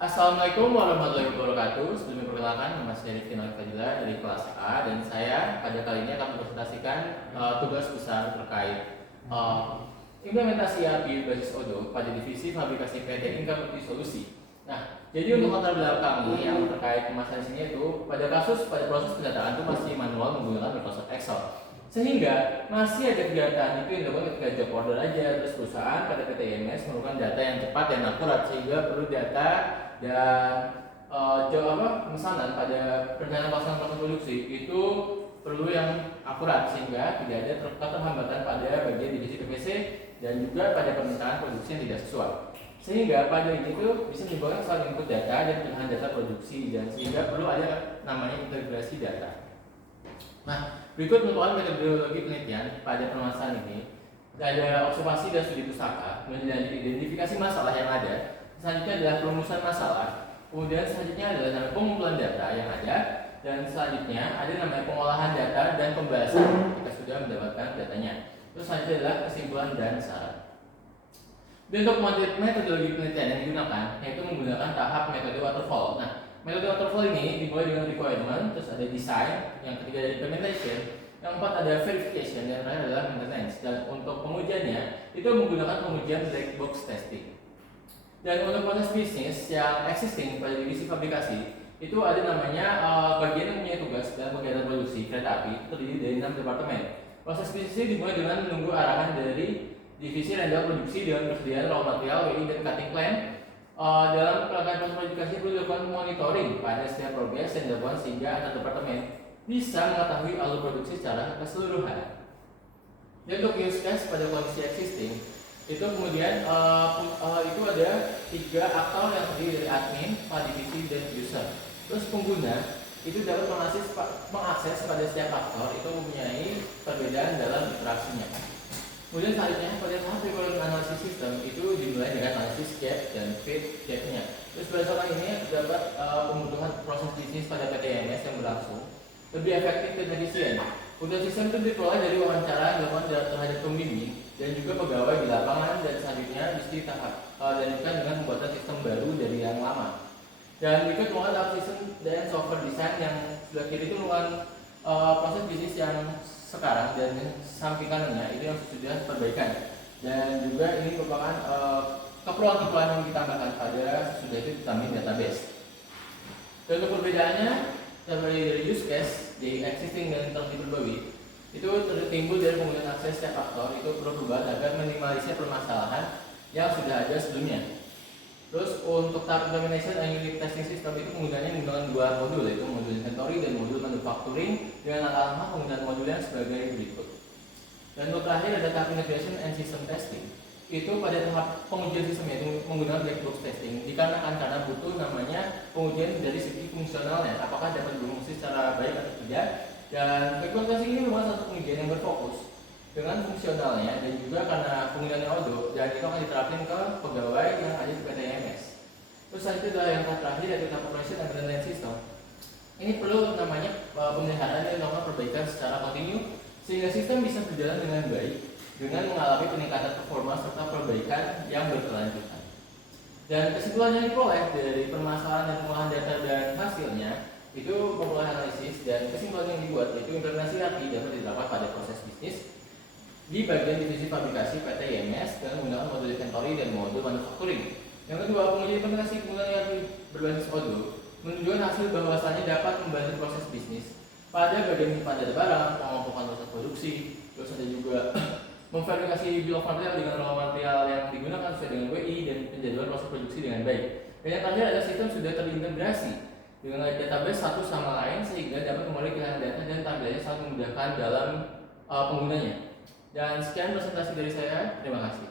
Assalamualaikum warahmatullahi wabarakatuh. Sebelumnya perkenalkan, nama saya Rifki Fadila dari kelas A dan saya pada kali ini akan mempresentasikan tugas besar terkait implementasi API berbasis Odoo pada divisi fabrikasi PT Inka Multi Solusi. Nah, jadi untuk latar belakang kami yang terkait pemasaran sini itu pada proses pendataan itu masih manual menggunakan Microsoft Excel. Sehingga masih ada kegiatan itu yang dilakukan ketika job order aja, terus perusahaan pada PT IMS memerlukan data yang cepat dan akurat sehingga perlu data dan pemesanan pada perencanaan pelaksanaan proses produksi itu perlu yang akurat sehingga tidak ada keterlambatan pada bagian divisi PPC dan juga pada permintaan produksi yang tidak sesuai. Sehingga pada ini itu bisa menimbulkan soal input data dan penggunaan data produksi dan sehingga perlu ada namanya integrasi data. Nah, berikut merupakan metodologi penelitian pada permasalahan ini. Ada observasi dan studi pustaka, kemudian identifikasi masalah yang ada, selanjutnya adalah perumusan masalah, kemudian selanjutnya adalah pengumpulan data yang ada, dan selanjutnya ada namanya pengolahan data dan pembahasan jika sudah mendapatkan datanya. Terus selanjutnya adalah kesimpulan dan saran. Dan untuk metodologi penelitian yang digunakan yaitu menggunakan tahap metode waterfall. Nah, metode waterfall ini dimulai dengan requirement, terus ada design, yang ketiga ada implementation, yang keempat ada verification, dan yang terakhir adalah maintenance. Dan untuk pengujiannya itu menggunakan pengujian black box testing. Dan untuk proses bisnis yang existing pada divisi fabrikasi itu ada namanya bagian yang punya tugas dalam kegiatan produksi kereta api terdiri dari 6 departemen. Proses bisnis ini dimulai dengan menunggu arahan dari divisi rental produksi dengan persediaan raw material, WI, dan cutting plan. Dalam pelaksanaan proses produksi perlu dilakukan monitoring pada setiap progres yang dilakukan sehingga antar departemen bisa mengetahui alur produksi secara keseluruhan. Dan untuk use case pada kondisi existing itu kemudian itu ada 3 aktor yang terdiri dari admin, divisi, dan user. Terus pengguna itu dapat mengakses pada setiap aktor itu mempunyai perbedaan dalam interaksinya. Kemudian selanjutnya pada tahap requirement analisis sistem itu dimulai dengan analisis gap dan fit gapnya. Terus berdasarkan ini terdapat pembutuhan proses bisnis pada PT IMS yang berlangsung lebih efektif dan efisien. Kemudian sistem itu diperoleh dari wawancara yang dilakukan terhadap pembimbing dan juga pegawai di lapangan dan selanjutnya mesti tahap dilanjutkan dengan pembuatan sistem baru dari yang lama. Dan berikut merupakan tahap sistem dan software design yang sebelah kiri itu merupakan proses bisnis yang sekarang dan samping kanannya itu yang sudah perbaikan. Dan juga ini merupakan keperluan-keperluan yang ditambahkan pada sesudah itu vitamin database. Dan untuk perbedaannya dari use case di existing dan term diperbarui itu timbul dari penggunaan akses setiap faktor itu perlu perubahan agar minimalisir permasalahan yang sudah ada sebelumnya. Terus untuk tahap implementation dan unit testing system itu penggunaannya menggunakan 2 modul yaitu modul inventory dan modul manufacturing dengan langkah-langkah penggunaan modulnya sebagai berikut. Dan untuk terakhir ada tahap integration and system testing. Itu pada tahap pengujian sistem yaitu menggunakan black box testing dikarenakan karena butuh namanya pengujian dari segi fungsionalnya apakah dapat berfungsi secara baik atau tidak. Dan black box testing ini merupakan satu pengujian yang berfokus dengan fungsionalnya dan juga karena penggunaannya Odoo dan itu akan diterapkan ke pegawai yang ada di PT IMS. Terus itu adalah yang terakhir yaitu tahap operation and maintenance system. Ini perlu namanya pemeliharaan dan melakukan perbaikan secara kontinu sehingga sistem bisa berjalan dengan baik dengan mengalami peningkatan performa serta perbaikan yang berkelanjutan. Dan kesimpulan yang diperoleh dari permasalahan dan pengolahan data dan hasilnya itu pengolahan analisis dan kesimpulan yang dibuat yaitu implementasi API dapat diterapkan pada proses bisnis di bagian divisi fabrikasi PT IMS dengan menggunakan modul inventory dan modul manufacturing. Yang kedua, pengujian implementasi penggunaan ERP berbasis Odoo menunjukkan hasil bahwasannya dapat membantu proses bisnis pada bagian penyimpan data barang, pengelompokan proses produksi, terus ada juga memverifikasi bill of material dengan raw material yang digunakan sesuai dengan WI dan penjadwalan proses produksi dengan baik. Dan yang terakhir ada sistem sudah terintegrasi dengan database satu sama lain sehingga dapat kembali kehilangan data dan tampilannya sangat memudahkan dalam penggunanya. Dan sekian presentasi dari saya, terima kasih.